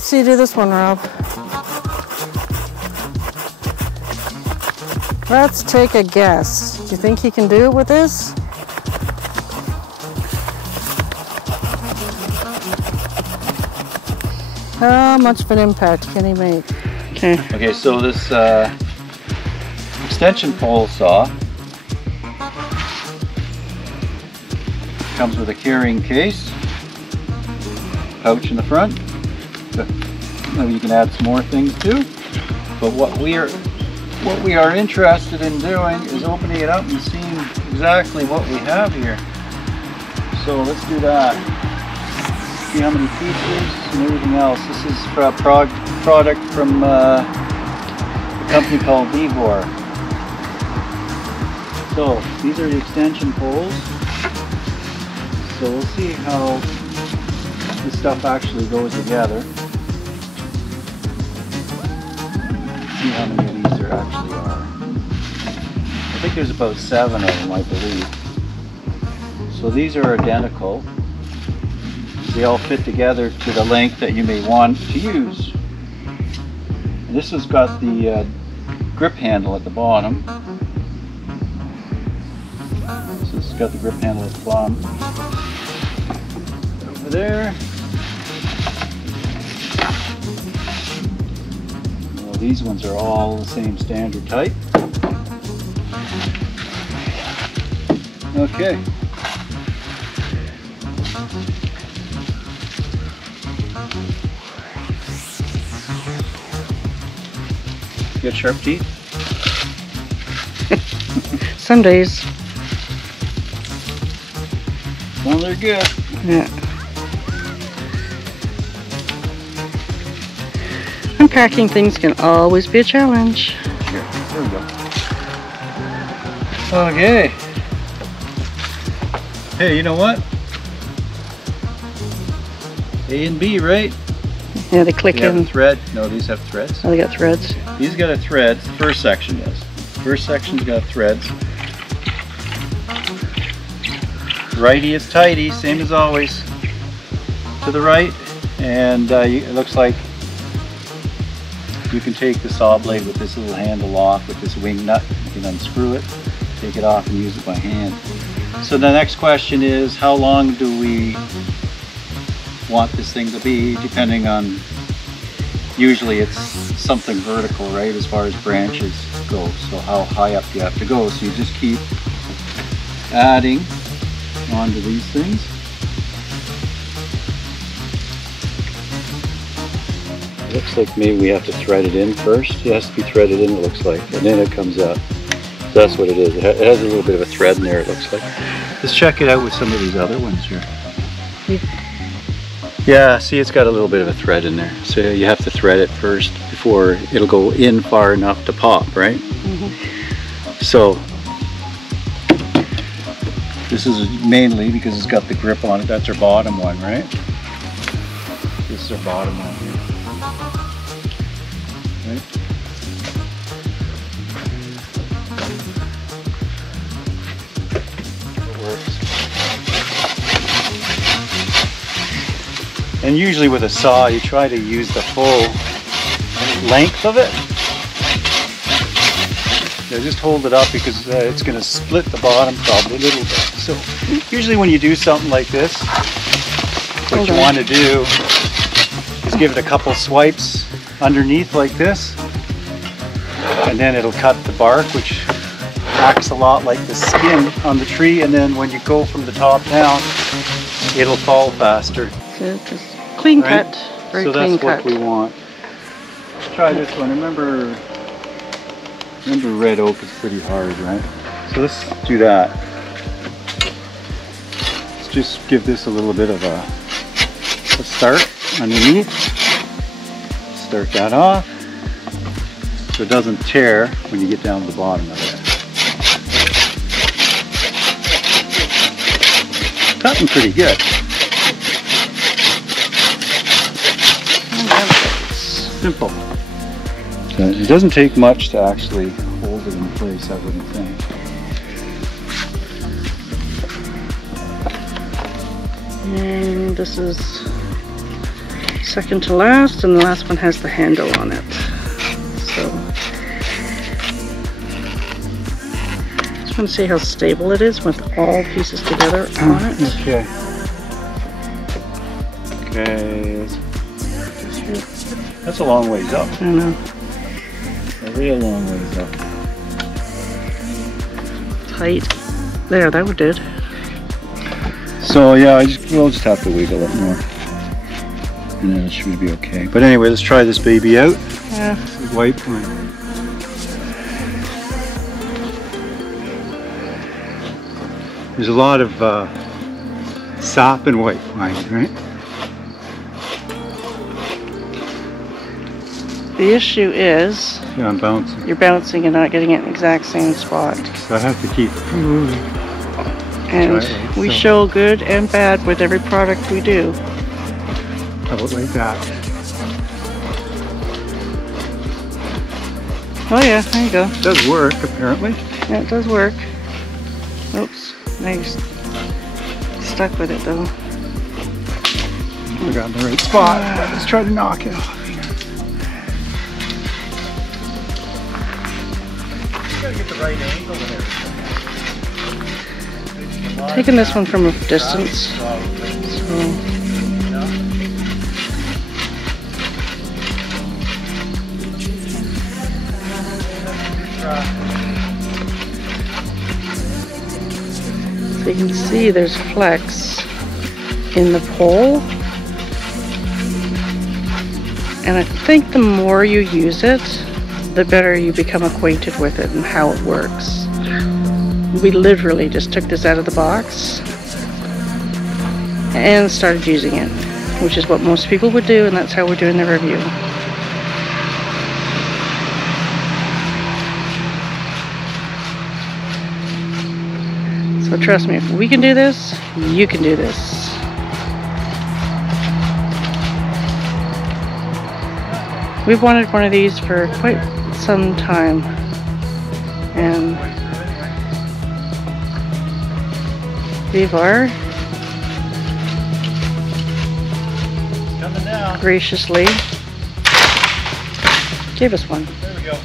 Let's see you do this one, Rob. Let's take a guess. Do you think he can do it with this? How much of an impact can he make? Okay, so this extension pole saw comes with a carrying case, pouch in the front. Maybe you can add some more things too. But what we are interested in doing is opening it up and seeing exactly what we have here. So let's do that. See how many features and everything else. This is for a product from a company called Vevor. So these are the extension poles. So we'll see how this stuff actually goes together. See how many of these there actually are. I think there's about 7 of them, I believe. So these are identical. They all fit together to the length that you may want to use. And this has got the grip handle at the bottom. So this has got the grip handle at the bottom. Over there. Well, these ones are all the same standard type. Okay. You got sharp teeth? Some days. Well, they're good. Yeah. Unpacking things can always be a challenge. Here, there we go. Okay. Hey, you know what? A and B, right? Yeah, they click They have in. a thread. No, these have threads. Oh, they got threads. These got a thread. The first section does. First section's got threads. Righty is tighty, same as always. To the right, and it looks like you can take the saw blade with this little handle off with this wing nut. You can unscrew it, take it off, and use it by hand. So the next question is, how long do we want this thing to be, depending on, usually it's something vertical, right, as far as branches go, so how high up you have to go. So you just keep adding onto these things. It looks like maybe we have to thread it in first. It has to be threaded in, it looks like, and then it comes up. So that's what it is. It has a little bit of a thread in there, it looks like. Let's check it out with some of these other ones here. Yeah, see, it's got a little bit of a thread in there. So you have to thread it first before it'll go in far enough to pop, right? Mm-hmm. So this is mainly because it's got the grip on it. That's our bottom one, right? This is our bottom one here. Right? It works. And usually with a saw, you try to use the full length of it. Yeah, just hold it up because it's going to split the bottom probably a little bit. So usually when you do something like this, what you want to do is give it a couple swipes underneath like this, and then it'll cut the bark, which acts a lot like the skin on the tree, and then when you go from the top down, it'll fall faster. So just clean cut, very so clean that's cut. what we want. Let's try this one. Remember red oak is pretty hard, right? So let's do that. Let's just give this a little bit of a start underneath. Start that off so it doesn't tear when you get down to the bottom of it. Cutting pretty good. Simple. So it doesn't take much to actually hold it in place, I wouldn't think. And this is second to last, and the last one has the handle on it. So just want to see how stable it is with all pieces together on it. Okay. Okay. That's a long ways up. I know. A real long ways up. Tight. There, that did. So yeah, we'll just have to wiggle it more, and then it should be okay. But anyway, let's try this baby out. Yeah. This is white pine. There's a lot of sap in white pine, right? The issue is Yeah, I'm bouncing. you're bouncing and not getting it in the exact same spot. So I have to keep moving. And Right, we so- show good and bad with every product we do. How about like that? Oh yeah, there you go. It does work, apparently. Yeah, it does work. Oops, now you're stuck with it though. I got in the right spot. Let's try to knock it off. Gotta get the right angle and everything. Taking this one from a distance. So you can see there's flex in the pole. And I think the more you use it, the better you become acquainted with it and how it works. We literally just took this out of the box and started using it, which is what most people would do, and that's how we're doing the review. So trust me, if we can do this, you can do this. We've wanted one of these for quite some time, and Vevor graciously gave us one. There we go.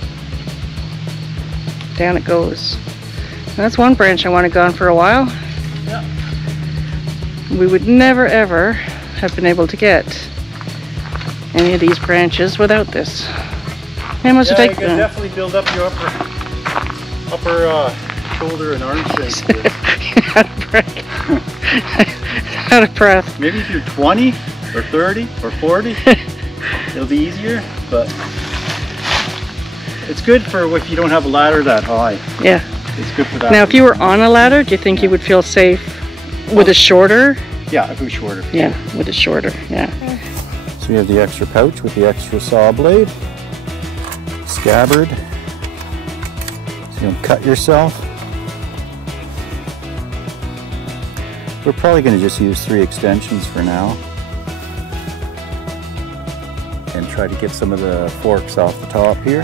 Down it goes. And that's one branch I want to go on for a while. Yeah. We would never ever have been able to get any of these branches without this. I must Yeah, have you taken can definitely build up your upper shoulder and arm strength. out of breath. Maybe if you're 20 or 30 or 40, it'll be easier, but it's good for if you don't have a ladder that high. Yeah. It's good for that. Now, if you were on a ladder, do you think you would feel safe with a shorter? Yeah, if it was shorter. Yeah, with a shorter, yeah. So we have the extra pouch with the extra saw blade, scabbard, so you don't cut yourself. We're probably going to just use 3 extensions for now and try to get some of the forks off the top here.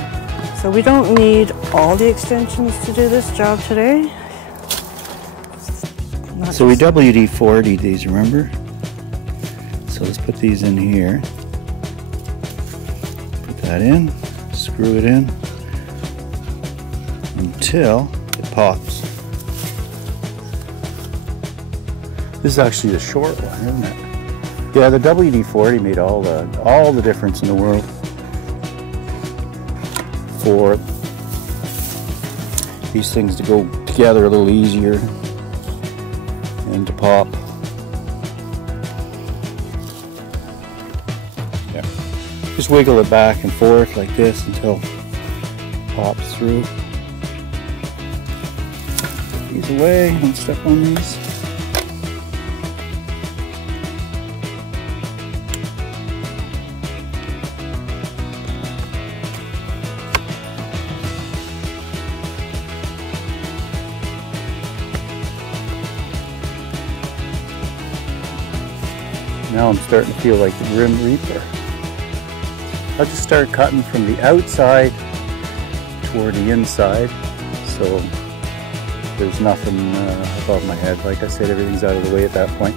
So we don't need all the extensions to do this job today. So we WD-40'd these, remember? So let's put these in here. Put that in, screw it in until it pops. This is actually the short one, isn't it? Yeah, the WD-40 made all the difference in the world for these things to go together a little easier and to pop. Yeah. Just wiggle it back and forth like this until it pops through. Put these away, don't step on these. Now I'm starting to feel like the Grim Reaper. I'll just start cutting from the outside toward the inside, so there's nothing above my head. Like I said, everything's out of the way at that point.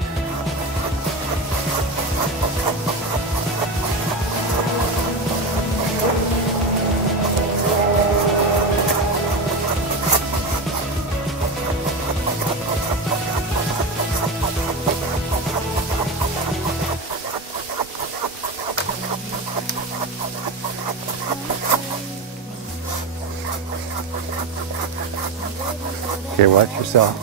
Okay, watch yourself.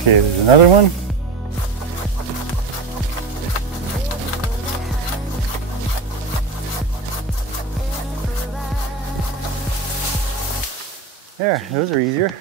Okay, there's another one. There, those are easier.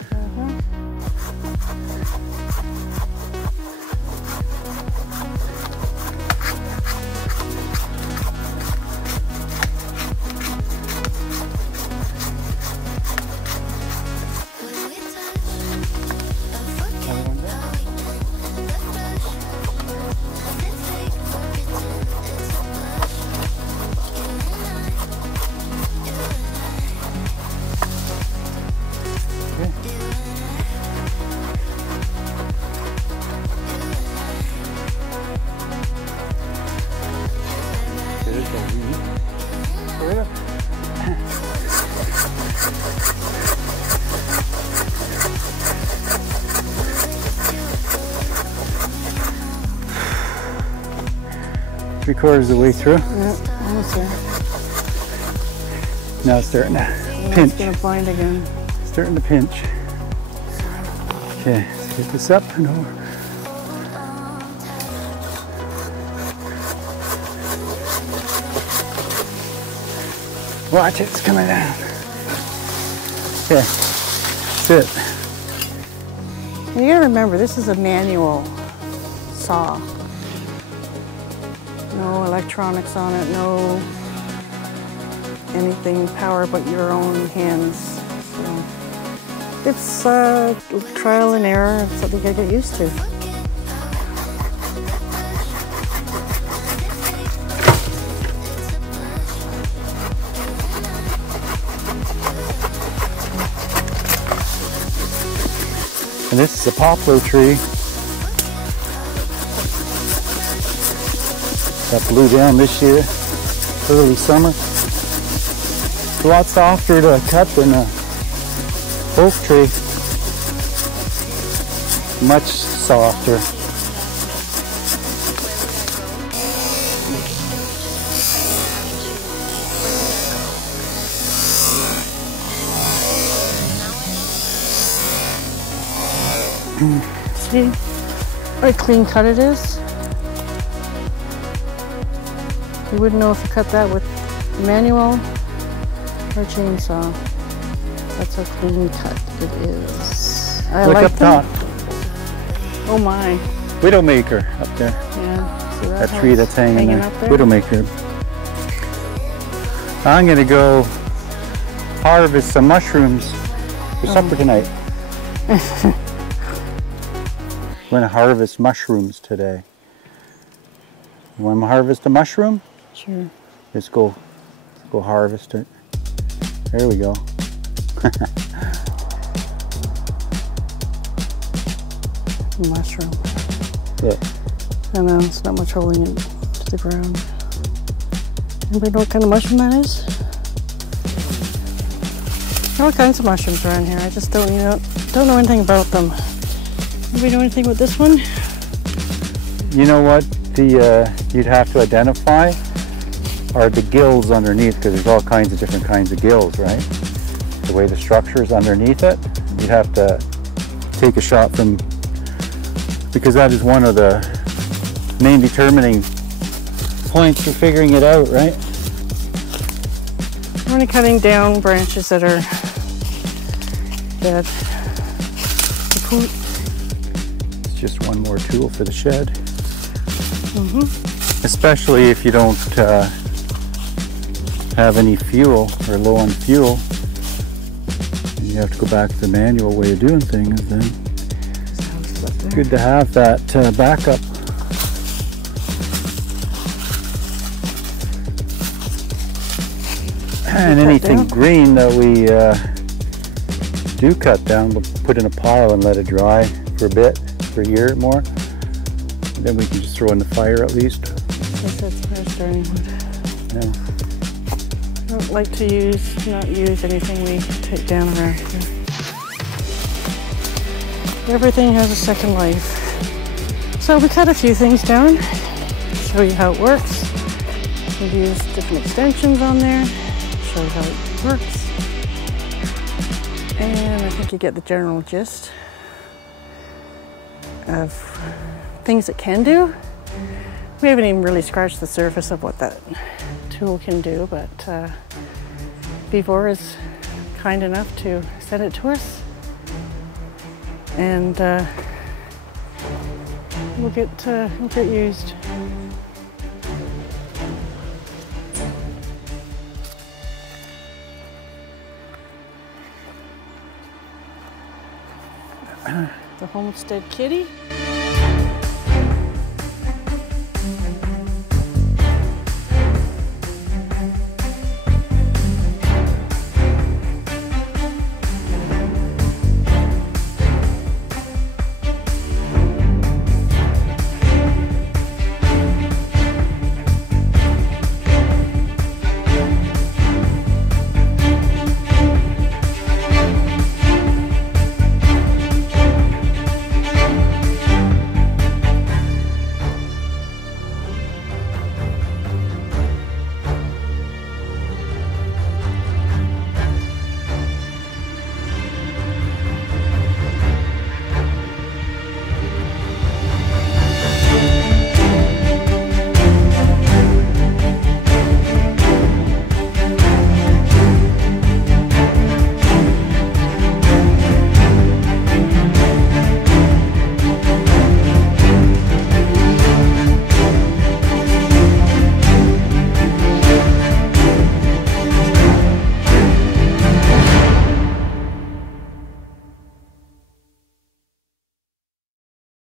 Three-quarters of the way through. Yeah, almost there. Now it's starting to pinch. It's gonna bind again. Starting to pinch. Okay, let's get this up and over. Watch it, it's coming down. Okay, sit. You gotta remember, this is a manual saw. No electronics on it, no anything power but your own hands. So it's trial and error. It's something you gotta get used to. And this is a poplar tree that blew down this year, early summer. It's a lot softer to cut than a oak tree. Much softer. See how clean cut it is? You wouldn't know if you cut that with manual or chainsaw. That's how clean cut it is. I Look like up top. Oh my. Widowmaker up there. Yeah. See That tree that's hanging there. up there? Widowmaker. I'm gonna go harvest some mushrooms for supper tonight. I'm gonna harvest mushrooms today. You want to harvest a mushroom? Sure. Let's go harvest it. There we go. Mushroom. Yeah. I know, it's not much holding it to the ground. Anybody know what kind of mushroom that is? There are all kinds of mushrooms around here. I just don't know anything about them. Anybody know anything about this one? You know what you'd have to identify are the gills underneath, because there's all kinds of different kinds of gills, right? The way the structure is underneath it, you'd have to take a shot from, because that is one of the main determining points for figuring it out, right? I'm only cutting down branches that are dead. It's just one more tool for the shed. Mm-hmm. Especially if you don't have any fuel or low on fuel. You have to go back to the manual way of doing things then. It's good to have that backup. And anything green that we do cut down, we'll put in a pile and let it dry for a bit, for a year or more. And then we can just throw in the fire at least. That's fire starting wood. Yeah. I don't like to not use anything we take down around here. Everything has a second life. So we cut a few things down. show you how it works. We've used different extensions on there, show you how it works. And I think you get the general gist of things it can do. We haven't even really scratched the surface of what that tool can do, but Vevor is kind enough to send it to us, and we'll get used. The homestead kitty.